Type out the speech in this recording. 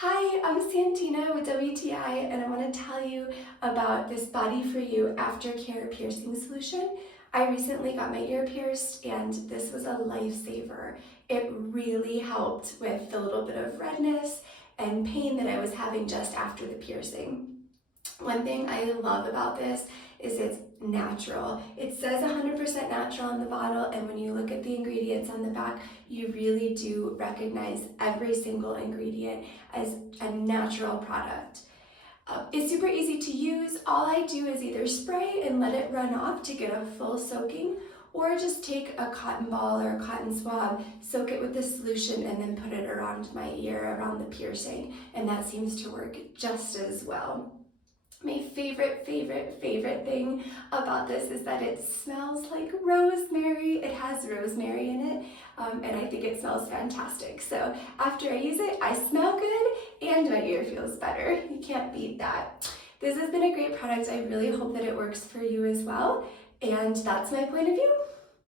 Hi, I'm Santina with WTI, and I want to tell you about this BodyJ4You Aftercare piercing solution. I recently got my ear pierced, and this was a lifesaver. It really helped with the little bit of redness and pain that I was having just after the piercing. One thing I love about this is it's natural. It says 100% natural on the bottle, and when you look at the ingredients on the back, you really do recognize every single ingredient as a natural product. It's super easy to use. All I do is either spray and let it run off to get a full soaking, or just take a cotton ball or a cotton swab, soak it with the solution, and then put it around my ear, around the piercing, and that seems to work just as well. My favorite thing about this is that it smells like rosemary. It has rosemary in it, and I think it smells fantastic. So after I use it, I smell good and my ear feels better. You can't beat that. This has been a great product. I really hope that it works for you as well. And that's my point of view.